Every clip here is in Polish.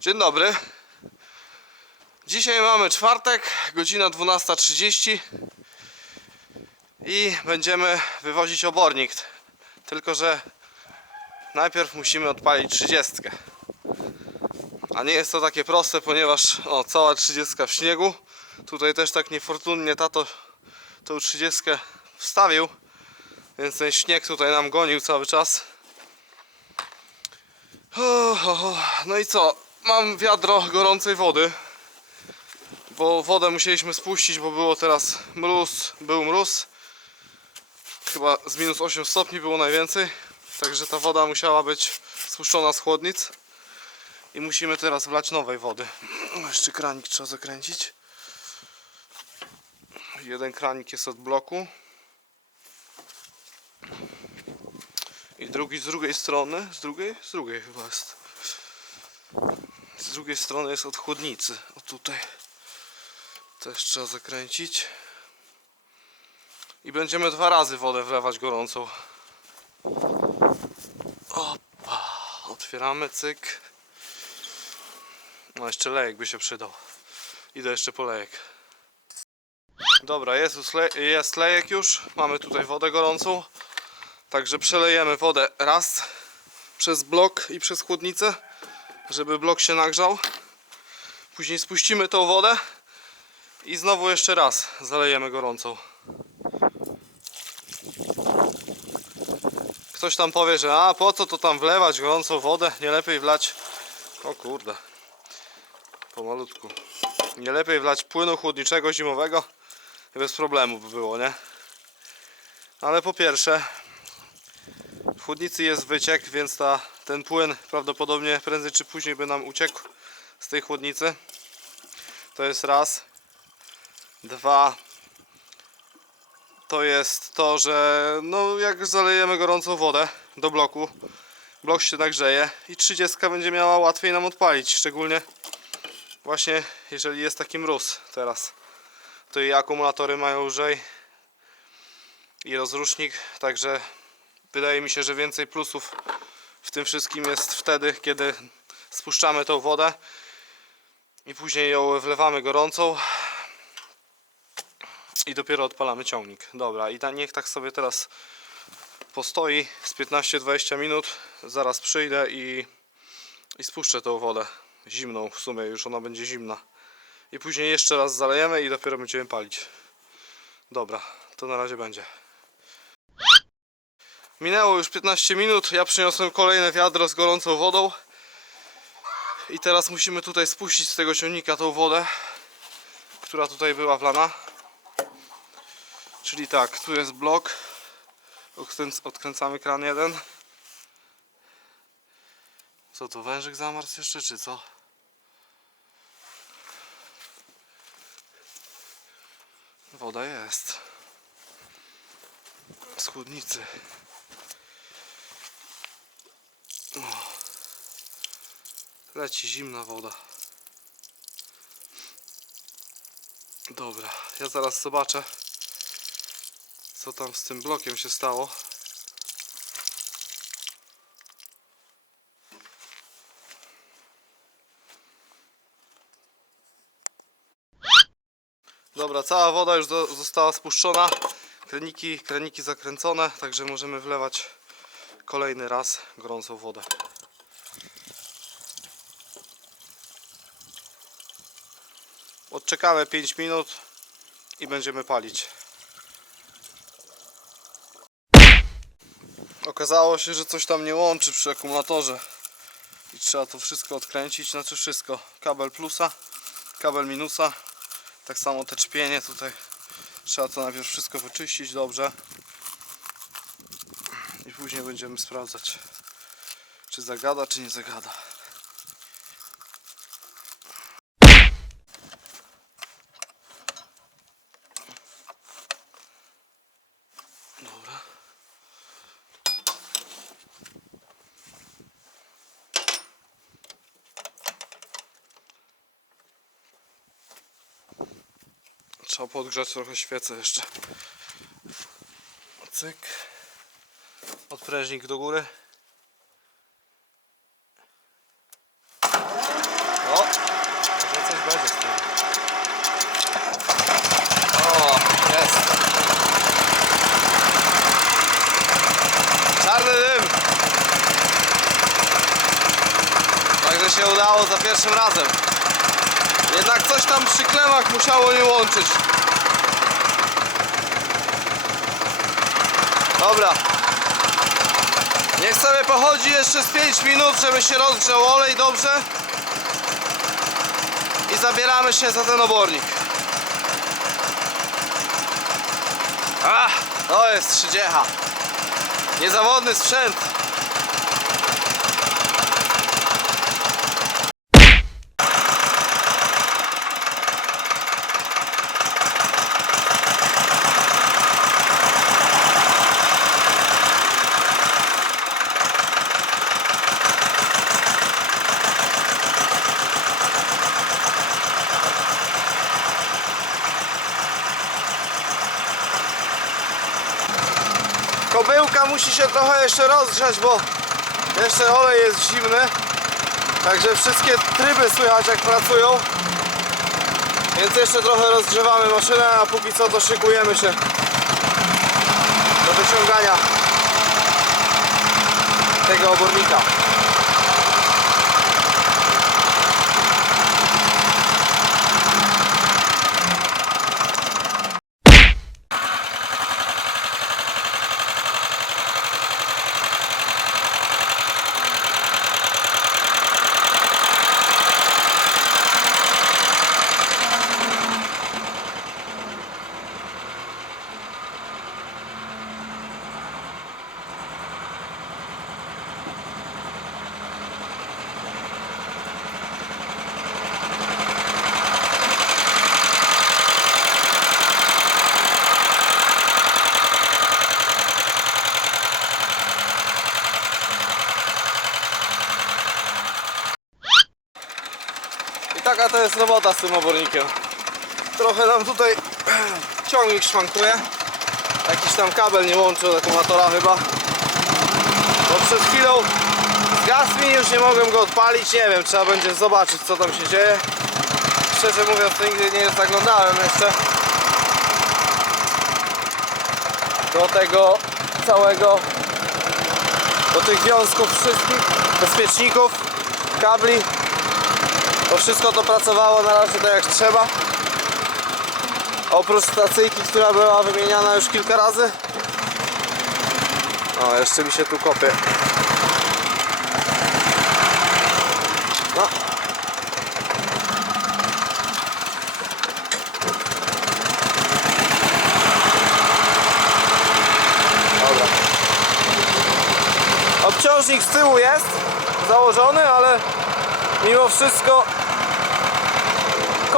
Dzień dobry. Dzisiaj mamy czwartek, godzina 12.30 i będziemy wywozić obornik. Tylko, że najpierw musimy odpalić 30. A nie jest to takie proste, ponieważ o, cała 30 w śniegu. Tutaj też tak niefortunnie tato tą 30 wstawił, więc ten śnieg tutaj nam gonił cały czas. No i co? Mam wiadro gorącej wody. Bo wodę musieliśmy spuścić, bo było teraz mróz, był mróz. Chyba z minus 8 stopni było najwięcej. Także ta woda musiała być spuszczona z chłodnic. I musimy teraz wlać nowej wody. Jeszcze kranik trzeba zakręcić. Jeden kranik jest od bloku. I drugi z drugiej strony. Z drugiej? Z drugiej chyba jest. Z drugiej strony jest od chłodnicy. O tutaj. Też trzeba zakręcić. I będziemy dwa razy wodę wlewać gorącą. Opa. Otwieramy, cyk. No jeszcze lejek by się przydał. Idę jeszcze po lejek. Dobra, jest, le- jest lejek już. Mamy tutaj wodę gorącą. Także przelejemy wodę raz przez blok i przez chłodnicę, żeby blok się nagrzał. Później spuścimy tą wodę i znowu jeszcze raz zalejemy gorącą. Ktoś tam powie, że a po co to tam wlewać gorącą wodę? Nie lepiej wlać. O kurde. Pomalutku. Nie lepiej wlać płynu chłodniczego zimowego bez problemu by było, nie? Ale po pierwsze, w chłodnicy jest wyciek, więc ta, ten płyn prawdopodobnie prędzej czy później by nam uciekł z tej chłodnicy. To jest raz. Dwa. To jest to, że no jak zalejemy gorącą wodę do bloku, blok się nagrzeje i 30 będzie miała łatwiej nam odpalić, szczególnie właśnie jeżeli jest taki mróz teraz. To i akumulatory mają lżej i rozrusznik, także wydaje mi się, że więcej plusów w tym wszystkim jest wtedy, kiedy spuszczamy tą wodę i później ją wlewamy gorącą i dopiero odpalamy ciągnik. Dobra, i ta, niech tak sobie teraz postoi z 15-20 minut. Zaraz przyjdę i, i spuszczę tą wodę zimną. W sumie już ona będzie zimna. I później jeszcze raz zalejemy i dopiero będziemy palić. Dobra, to na razie będzie. Minęło już 15 minut, ja przyniosłem kolejne wiadro z gorącą wodą i teraz musimy tutaj spuścić z tego ciągnika tą wodę, która tutaj była wlana. Czyli tak, tu jest blok, Odkręc- odkręcamy kran jeden. Co to, wężyk zamarzł jeszcze, czy co? Woda jest. Z chłodnicy. Leci zimna woda. Dobra, ja zaraz zobaczę, co tam z tym blokiem się stało. Dobra, cała woda już do, została spuszczona. Kraniki, kraniki zakręcone, także możemy wlewać kolejny raz gorącą wodę. Odczekamy 5 minut i będziemy palić. Okazało się, że coś tam nie łączy przy akumulatorze i trzeba to wszystko odkręcić, znaczy wszystko. Kabel plusa, kabel minusa, tak samo te czpienie tutaj. Trzeba to najpierw wszystko wyczyścić dobrze później będziemy sprawdzać, czy zagada, czy nie zagada. Dobra. Trzeba podgrzać trochę świecę jeszcze. Cyk odprężnik do góry. O, może coś będzie z tym. O, jest. Czarny dym. Także się udało za pierwszym razem. Jednak coś tam przy klemach musiało nie łączyć. Dobra. Niech sobie pochodzi jeszcze z 5 minut, żeby się rozgrzał olej dobrze. I zabieramy się za ten obornik. Ach, to jest trzydziecha. Niezawodny sprzęt. Musi się trochę jeszcze rozgrzać, bo jeszcze olej jest zimny. Także wszystkie tryby słychać jak pracują. Więc jeszcze trochę rozgrzewamy maszynę, a póki co to szykujemy się do wyciągania tego obornika. Jest robota z tym obornikiem. Trochę nam tutaj ciągnik szwankuje. Jakiś tam kabel nie łączył akumulatora chyba. Bo przed chwilą zgasł mi, już nie mogłem go odpalić. Nie wiem, trzeba będzie zobaczyć co tam się dzieje. Szczerze mówiąc to nigdy nie zaglądałem jeszcze do tego całego do tych wiązków wszystkich bezpieczników kabli to wszystko to pracowało na razie tak jak trzeba. Oprócz stacyjki, która była wymieniana już kilka razy. O, jeszcze mi się tu kopie. No. Dobra. Obciążnik z tyłu jest założony, ale mimo wszystko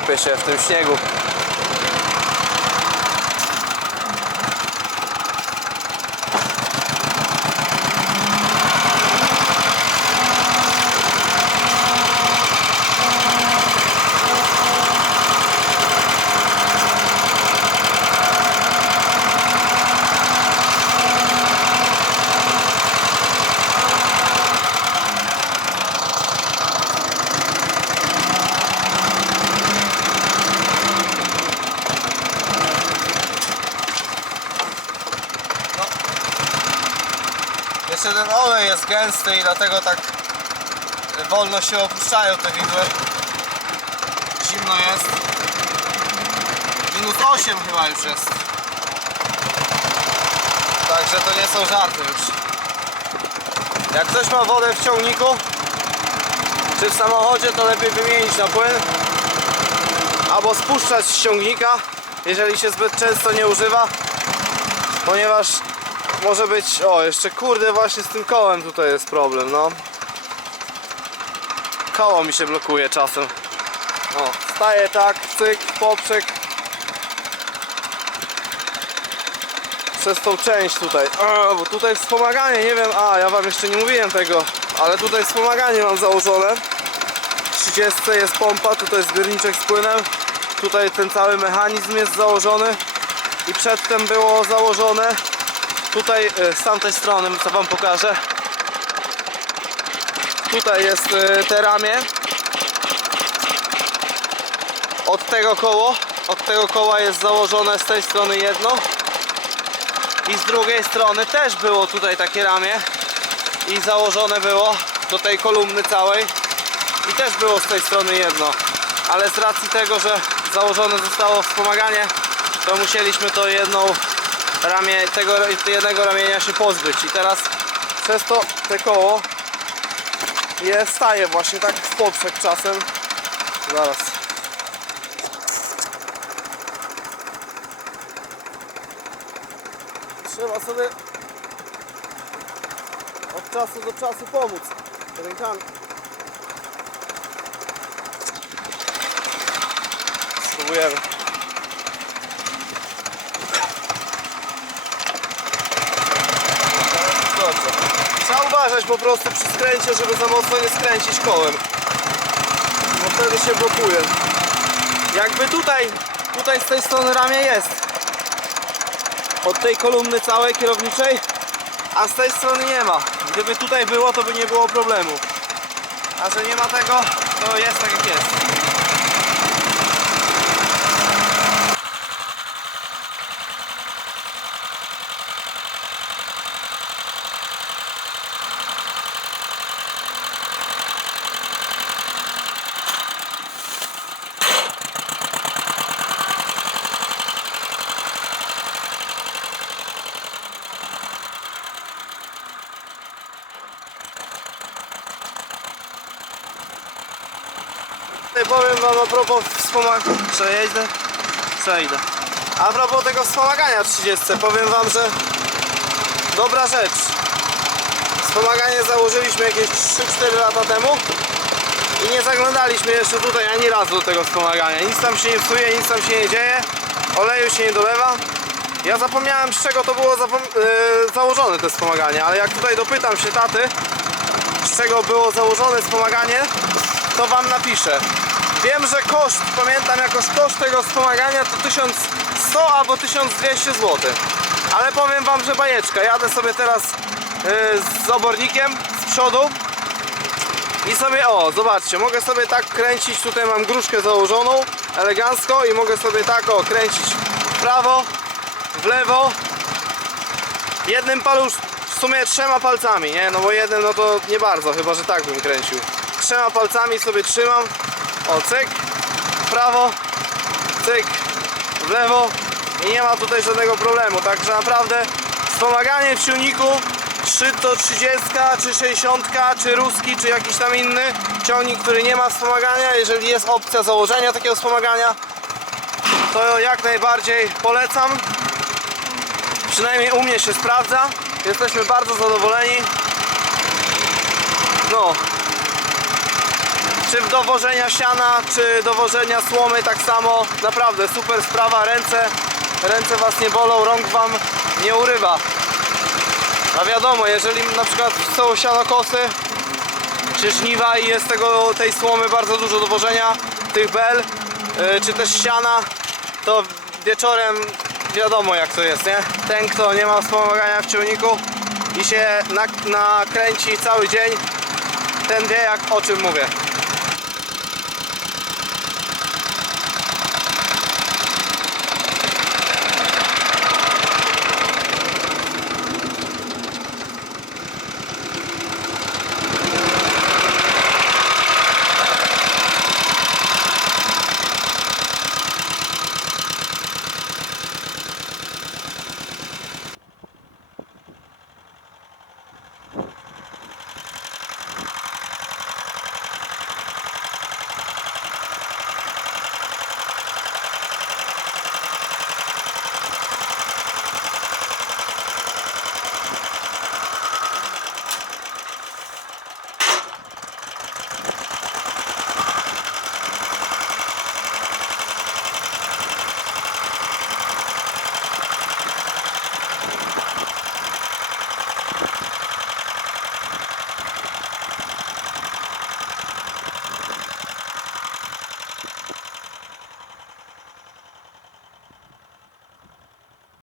kopie się w tym śniegu. Jeszcze ten olej jest gęsty i dlatego tak wolno się opuszczają te widły. Zimno jest. Minus 8 chyba już jest. Także to nie są żarty już. Jak ktoś ma wodę w ciągniku, czy w samochodzie, to lepiej wymienić na płyn. Albo spuszczać z ciągnika, jeżeli się zbyt często nie używa. Ponieważ może być, o jeszcze kurde właśnie z tym kołem tutaj jest problem, no. Koło mi się blokuje czasem. O, staje tak, cyk, poprzek. Przez tą część tutaj. O, bo tutaj wspomaganie, nie wiem, a ja wam jeszcze nie mówiłem tego ale tutaj wspomaganie mam założone. W 30 jest pompa, tutaj zbiorniczek z płynem. Tutaj ten cały mechanizm jest założony. I przedtem było założone Tutaj e, z tamtej strony, co wam pokażę. Tutaj jest e, te ramię. Od tego koło, od tego koła jest założone z tej strony jedno. I z drugiej strony też było tutaj takie ramię. I założone było do tej kolumny całej. i też było z tej strony jedno. Ale z racji tego, że założone zostało wspomaganie, to musieliśmy to jedną ramię, tego jednego ramienia się pozbyć. I teraz przez to te koło je staje właśnie tak w poprzek czasem. Zaraz. Trzeba sobie od czasu do czasu pomóc rękami. Spróbujemy. Dobrze. Trzeba uważać po prostu przy skręcie, żeby za mocno nie skręcić kołem. Bo wtedy się blokuje. Jakby tutaj, tutaj z tej strony ramię jest. Od tej kolumny całej kierowniczej, a z tej strony nie ma. Gdyby tutaj było, to by nie było problemu. A że nie ma tego, to jest tak jak jest. Powiem wam a propos wspomagania. Przejdę? Przejdę. A propos tego wspomagania 30, powiem wam, że dobra rzecz. Wspomaganie założyliśmy jakieś 3-4 lata temu i nie zaglądaliśmy jeszcze tutaj ani razu do tego wspomagania. Nic tam się nie psuje, nic tam się nie dzieje, oleju się nie dolewa. Ja zapomniałem z czego to było yy, założone te wspomaganie, ale jak tutaj dopytam się taty, z czego było założone wspomaganie, to wam napiszę. Wiem, że koszt, pamiętam jakoś koszt tego wspomagania to 1100 albo 1200 zł. Ale powiem wam, że bajeczka. Jadę sobie teraz yy, z obornikiem z przodu i sobie, o, zobaczcie, mogę sobie tak kręcić, tutaj mam gruszkę założoną, elegancko i mogę sobie tak, o, kręcić w prawo, w lewo, jednym palusz, w sumie trzema palcami, nie? No bo jednym no to nie bardzo, chyba że tak bym kręcił. Trzema palcami sobie trzymam. O, cyk, w prawo, cyk, w lewo i nie ma tutaj żadnego problemu. Także naprawdę wspomaganie w silniku czy to 30, czy 60, czy ruski, czy jakiś tam inny ciągnik, który nie ma wspomagania, jeżeli jest opcja założenia takiego wspomagania, to jak najbardziej polecam. Przynajmniej u mnie się sprawdza. Jesteśmy bardzo zadowoleni. No. Czy w dowożenia siana, czy dowożenia słomy tak samo. Naprawdę super sprawa. Ręce, ręce was nie bolą, rąk wam nie urywa. A wiadomo, jeżeli na przykład są sianokosy czy żniwa i jest tego, tej słomy bardzo dużo do wożenia, tych bel, yy, czy też siana, to wieczorem wiadomo jak to jest, nie? Ten kto nie ma wspomagania w ciągniku i się nak- nakręci cały dzień, ten wie jak o czym mówię.